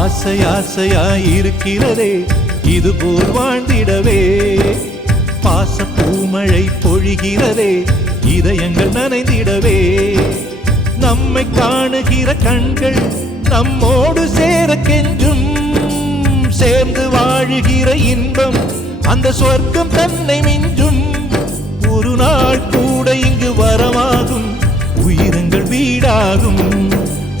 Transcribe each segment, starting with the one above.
ஆசை ஆசையாயிருக்கிறதே இதுபோல் வாழ்ந்திடவே, பாச பூமழை பொழிகிறதே இதயங்கள் நனைந்திடவே. நம்மை காணுகிற கண்கள் நம்மோடு சேர கெஞ்சும், சேர்ந்து வாழுகிற இன்பம் அந்த சொர்க்கம் தன்னை மிஞ்சும். ஒரு நாள் கூட இங்கு வரமாகும், உயிரங்கள் வீடாகும்,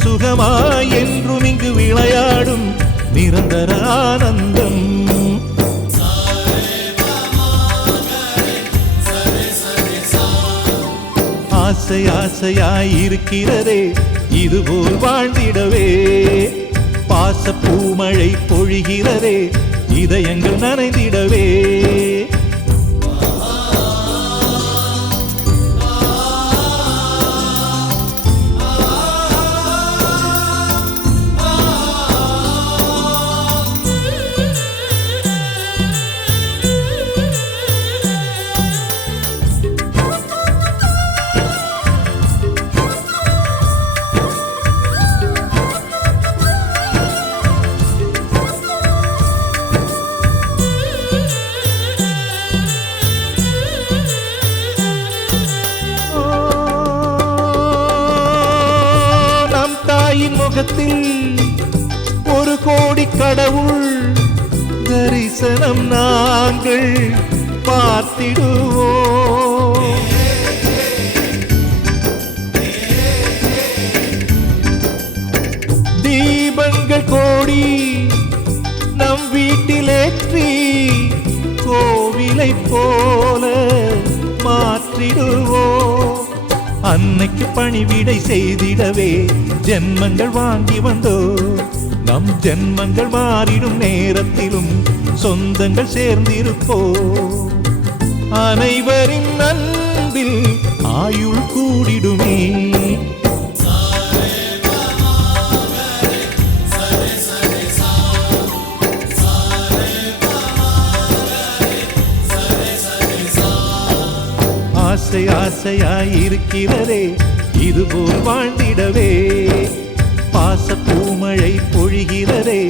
சுகமாய் என்றும் இங்கு விளையாடும் நிரந்தர ஆனந்தம். ஆசை ஆசையாயிருக்கிறதே இதுபோல் வாழ்ந்திடவே, பாச பூமழை பொழிகிறதே இதயங்கள் நனைந்திடவே. முகத்தில் ஒரு கோடி கடவுள் தரிசனம் நாங்கள் பார்த்திடுவோம். தீபங்கள் கோடி நம் வீட்டிலேற்றி கோவிலை போல மாற்றிடுவோம். அன்னைக்கு பணிவிடை செய்திடவே ஜென்மங்கள் வாங்கி வந்தோ, நம் ஜென்மங்கள் மாறிடும் நேரத்திலும் சொந்தங்கள் சேர்ந்திருப்போ. அனைவரின் அன்பில் ஆயுள் கூடிடுமே. ஆசை ஆசையாயிருக்கிறதே இதுபோல் வாழ்ந்திடவே, பாச பூமழை பொழிகிறதே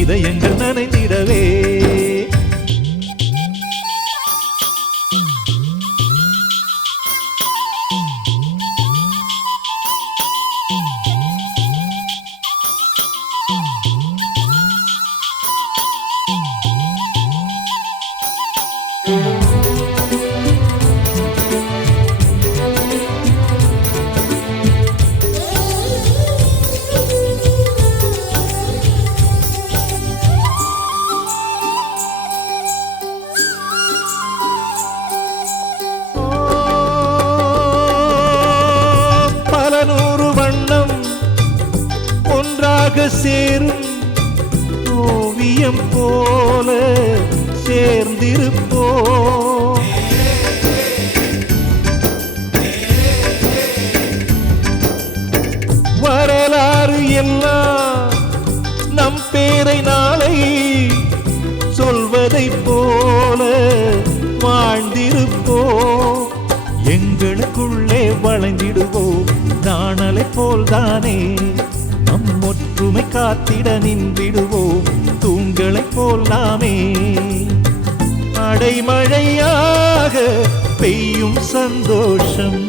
இதயங்கள் நனைந்திடவே. சேரும் ஓவியம் போல சேர்ந்திருப்போ. வரலாறு எல்லாம் நம் பேரை நாளை சொல்வதை போல வாழ்ந்திருப்போ. எங்களுக்குள்ளே வளைந்திடுவோம் நாணலை போல்தானே, நம் ஒற்றுமை காத்திட நின்றிடுவோம் தூண்களை போல் நாமே. அடைமழையாக பெய்யும் சந்தோஷம்